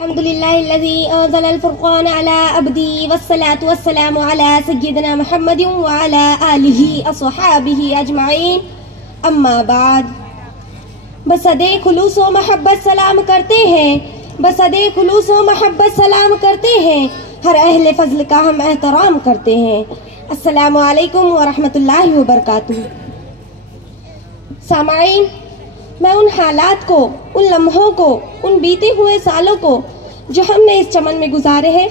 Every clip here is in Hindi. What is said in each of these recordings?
अल्हम्दुलिल्लाहिल्लज़ी अंज़लल फ़ुरक़ान अला अब्दी वस्सलातु वस्सलामु अला सय्यिदिना मुहम्मदिन व अला आलिहि अस्सहाबिहि अजमाइन अम्मा बाद। बसदे खुलूस व मोहब्बत सलाम करते हैं, बसदे खुलूस व मोहब्बत सलाम करते हैं, हर अहले फज़ल का हम एहतराम करते हैं। अस्सलामु अलैकुम व रहमतुल्लाहि व बरकातुहू। सामाईन, मैं उन हालात को, उन लम्हों को, उन बीते हुए सालों को जो हमने इस चमन में गुजारे हैं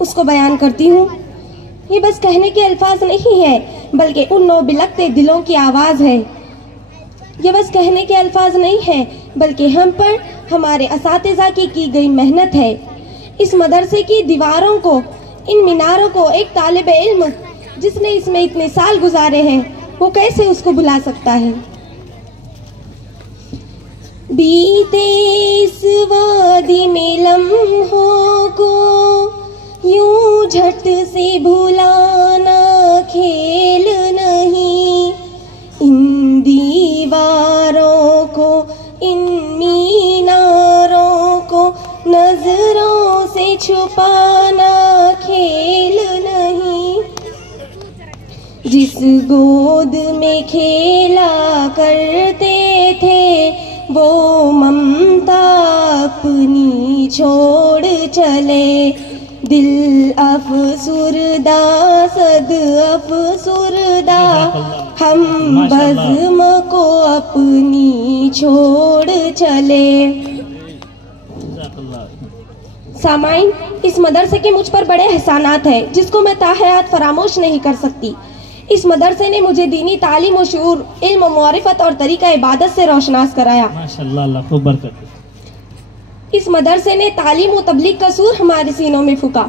उसको बयान करती हूँ। ये बस कहने के अल्फाज नहीं है बल्कि उन नौ बिलखते दिलों की आवाज़ है। ये बस कहने के अल्फाज नहीं है बल्कि हम पर हमारे असातिज़ा की गई मेहनत है। इस मदरसे की दीवारों को, इन मीनारों को एक तालिब इल्म जिसने इसमें इतने साल गुजारे हैं वो कैसे उसको भुला सकता है। बीते इस वादी में लम्हों को यूं झट से भुलाना खेल नहीं, इन दीवारों को, इन मीनारों को नजरों से छुपाना खेल नहीं। जिस गोद में खेला करते थे वो ममता अपनी छोड़ चले, दिल अफसुरदा सद अफसुरदा हम बज़्म को अपनी छोड़ चले। सामाईन, इस मदरसे के मुझ पर बड़े एहसानात हैं जिसको मैं ताहयात फरामोश नहीं कर सकती। इस मदरसे ने मुझे दीनी तालीम और शऊर, इल्म, मारिफत और तरीका इबादत से रोशनास कराया। माशाअल्लाह, अल्लाह खूब बरकत। इस मदरसे ने तालीम और तबलीग का सूर हमारे सीनों में फूका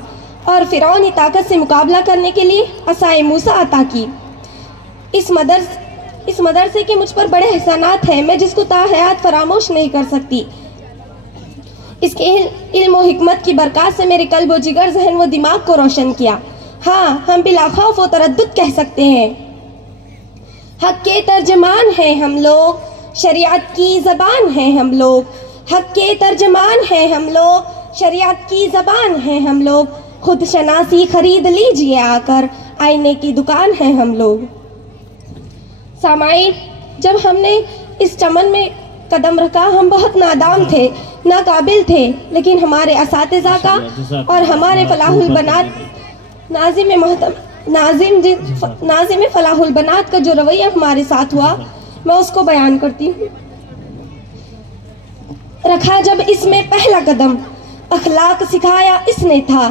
और फिरौनी ताकत से मुकाबला करने के लिए असाए मूसा अता की। इस मदरसे के मुझ पर बड़े एहसानात हैं मैं जिसको ताहयात फरामोश नहीं कर सकती। इसके इल्म और हिकमत की बरकत से मेरे कल्ब व जिगर, जहन व दिमाग को रोशन किया। हाँ, हम बिला खौफ व तरद्दुद कह सकते हैं। हक के तर्जमान हैं हम लोग, शरीयत की ज़बान हैं हम लोग। हक के तर्जमान हैं हम लोग, शरीयत की ज़बान हैं हम लोग। खुद शनासी खरीद लीजिए आकर, आईने की दुकान है हम लोग। सामाईन, जब हमने इस चमन में कदम रखा हम बहुत नादान थे, नाकाबिल थे, लेकिन हमारे असातिज़ा का और हमारे फलाहुल बनात नाजिम फलाहुल बनात का जो रवैया हमारे साथ हुआ मैं उसको बयान करती हूँ। रखा जब इसमें पहला कदम, अखलाक सिखाया इसने था,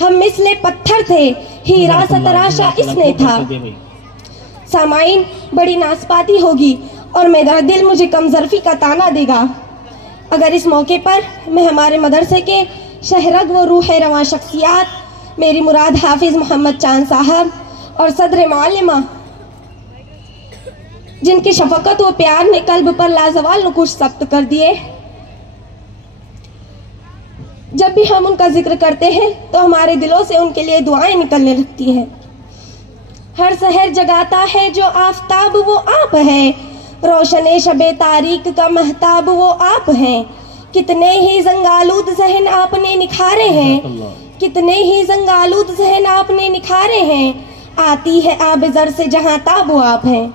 हम मिसले पत्थर थे, हीरा सा तराशा इसने था। सामाईन, बड़ी नासपाती होगी और मेरा दिल मुझे कमजरफी का ताना देगा अगर इस मौके पर मैं हमारे मदरसे के शहरग व रूह रवां शख्सियात, मेरी मुराद हाफिज मोहम्मद चांद साहब और सदर मालिमा जिनकी शफकत व प्यार ने कल्ब पर लाजवाल नुकुश सब्त कर दिए, जब भी हम उनका जिक्र करते हैं तो हमारे दिलों से उनके लिए दुआएं निकलने लगती हैं। हर सहर जगाता है जो आफताब वो आप है, रोशने शबे तारीक का महताब वो आप हैं। कितने ही जंगालूद जहन आपने निखारे हैं, कितने ही जंगालूद जहन आपने निखारे हैं। आती है आब जर से जहां ताब वो आप हैं।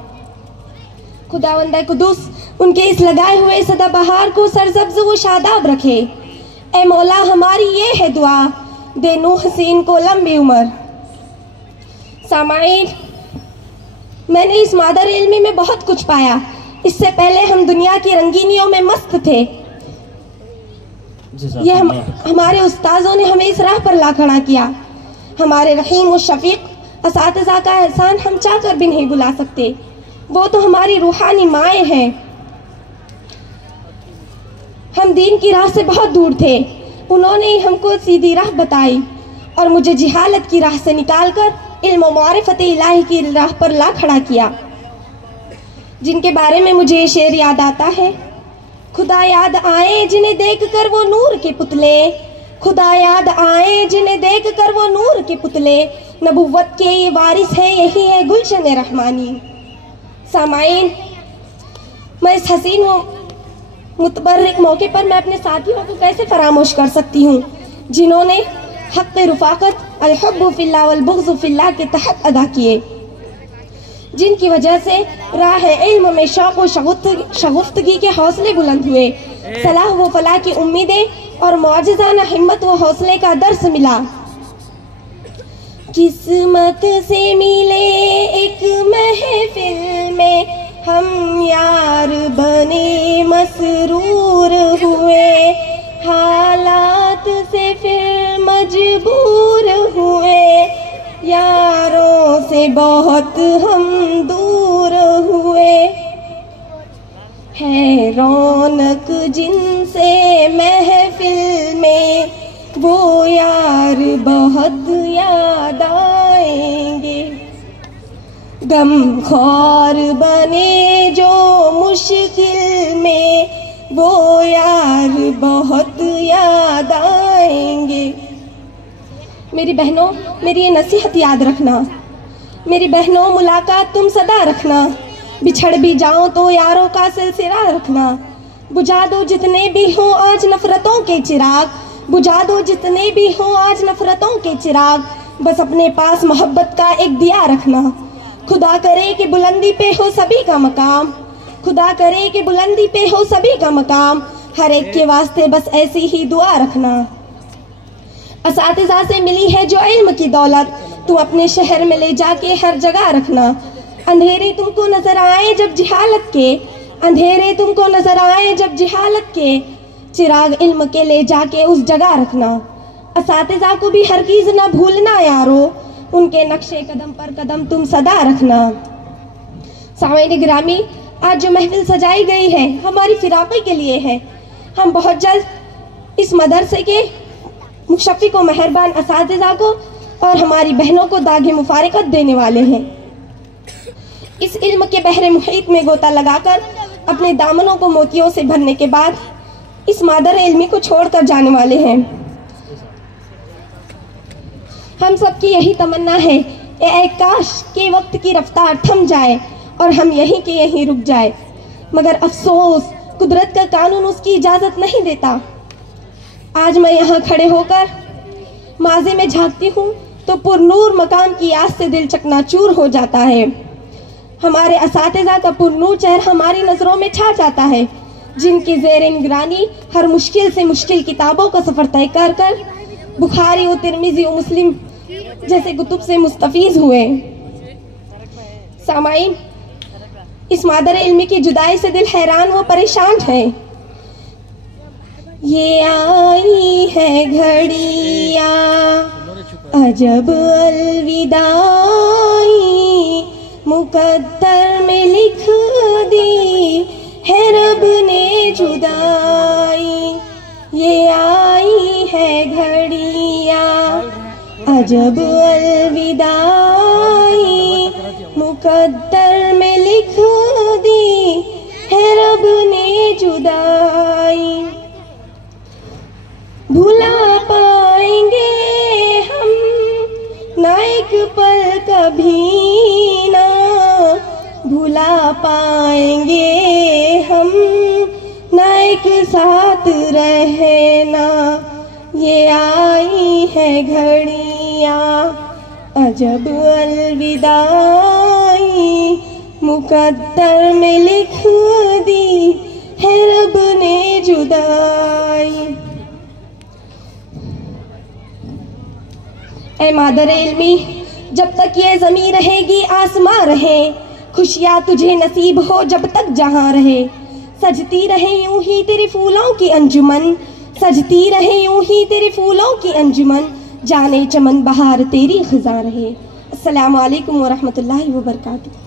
खुदावंदा कुदूस उनके इस लगाए हुए सदाबहार को सरसब्ज व शादाब रखे। ए मौला, हमारी ये है दुआ, दे नूह हसीन को लंबी उम्र। सामाईन, मैंने इस मादर इल्मी में बहुत कुछ पाया। इससे पहले हम दुनिया की रंगीनियों में मस्त थे। ये हमारे उस्ताजों ने हमें इस राह पर ला खड़ा किया। हमारे रहीम और शफीक असातिज़ा का एहसान हम चाहकर भी नहीं भुला सकते। वो तो हमारी रूहानी माएँ हैं। हम दीन की राह से बहुत दूर थे, उन्होंने हमको सीधी राह बताई और मुझे जिहालत की राह से निकालकर इल्म मारिफत इलाही की राह पर ला खड़ा किया, जिनके बारे में मुझे ये शेर याद आता है। खुदा याद आए जिन्हें देखकर वो नूर के पुतले, खुदा याद आए जिन्हें देखकर वो नूर के पुतले, नबुव्वत के ये वारिस है, यही है गुलशन रहमानी। सामाईन, मैं इस हसीन मुतबर्रिक मौके पर मैं अपने साथियों को कैसे फरामोश कर सकती हूँ जिन्होंने हक़ रुफ़ाक़त अल-हुब्बु फ़िल्लाह वल बुग़्ज़ु फ़िल्लाह के तहत अदा किए, जिनकी वजह से राह इल्म में शौक़ व शगुफ्तगी के हौसले बुलंद हुए, सलाह व फलाह की उम्मीदें और मौजज़ाना हिम्मत व हौसले का दर्स मिला। किस्मत से मिले एक महफिल में हम यार बने मसरूर हुए, हालात से फिर मजबूर हुए, यारों से बहुत हम दूर हुए। है रौनक जिनसे महफिल में वो यार बहुत याद आएंगे, गमखोर बने जो मुश्किल में वो यार बहुत याद आएंगे। मेरी बहनों, मेरी ये नसीहत याद रखना। मेरी बहनों, मुलाकात तुम सदा रखना, बिछड़ भी जाओ तो यारों का सिलसिला रखना। बुझा दो जितने भी हों आज नफरतों के चिराग, बुझा दो जितने भी हों आज नफरतों के चिराग, बस अपने पास मोहब्बत का एक दिया रखना। खुदा करे कि बुलंदी पे हो सभी का मकाम, खुदा करे कि बुलंदी पे हो सभी का मकाम, हर एक के वास्ते बस ऐसी ही दुआ रखना। असातिज़ा से मिली है जो इल्म की दौलत, तुम अपने शहर में ले जाके हर जगह रखना। अंधेरे तुमको नजर आए जब जिहालत के, अंधेरे तुमको नजर आए जब जिहालत के, चिराग इल्म के ले जाके उस जगह रखना। असातिज़ा को भी हरगिज़ न भूलना यारो, उनके नक्शे कदम पर कदम तुम सदा रखना। सामईन गिरामी, आज जो महफिल सजाई गई है हमारी फिराक़ी के लिए है। हम बहुत जल्द इस मदरसे के मुशफ़िक़ व मेहरबान असातिज़ा को और हमारी बहनों को दाग़े मुफ़ारिक़त देने वाले हैं। इस इल्म के बहरे मुहीत में गोता लगाकर अपने दामनों को मोतियों से भरने के बाद इस मादर इल्मी को छोड़कर जाने वाले हैं। हम सब की यही तमन्ना है ए काश के वक्त की रफ्तार थम जाए और हम यहीं के यहीं रुक जाए, मगर अफसोस कुदरत का कानून उसकी इजाज़त नहीं देता। आज मैं यहाँ खड़े होकर माज़ी में झांकती हूँ तो पुरनूर मकाम की याद से दिल चकनाचूर हो जाता है। हमारे असातिज़ा का पुरनूर चेहरा हमारी नज़रों में छा जाता है, जिनकी ज़ेर निगरानी हर मुश्किल से मुश्किल किताबों का सफ़र तय कर कर बुखारी व तिरमिज़ी व मुस्लिम जैसे कुतुब से मुस्तफ़ीज़ हुए। सामाईन, इस मादर इल्मी की जुदाई से दिल हैरान व परेशान है। ये आई है घड़ियाँ अजब अलविदाई, मुकद्दर में लिख दी है रब ने जुदाई। ये आई है घड़ियाँ अजब अलविदाई, मुकद्दर में लिख दी है रब ने जुदाई। भुला पाएंगे हम ना एक पल कभी ना, भुला पाएंगे हम ना एक साथ रहना। ये आई है घड़ियाँ अजब अलविदाई, मुकद्दर में लिख दी है रब ने जुदाई। ऐ मादर इल्मी, जब तक ये ज़मीं रहेगी आसमां रहे, खुशियाँ तुझे नसीब हो जब तक जहाँ रहे। सजती रहे यूं ही तेरे फूलों की अंजुमन, सजती रहे यूं ही तेरे फूलों की अंजुमन, जाने चमन बहार तेरी ख़ज़ां रहे। अस्सलामु अलैकुम व रहमतुल्लाहि व बरकातुहू।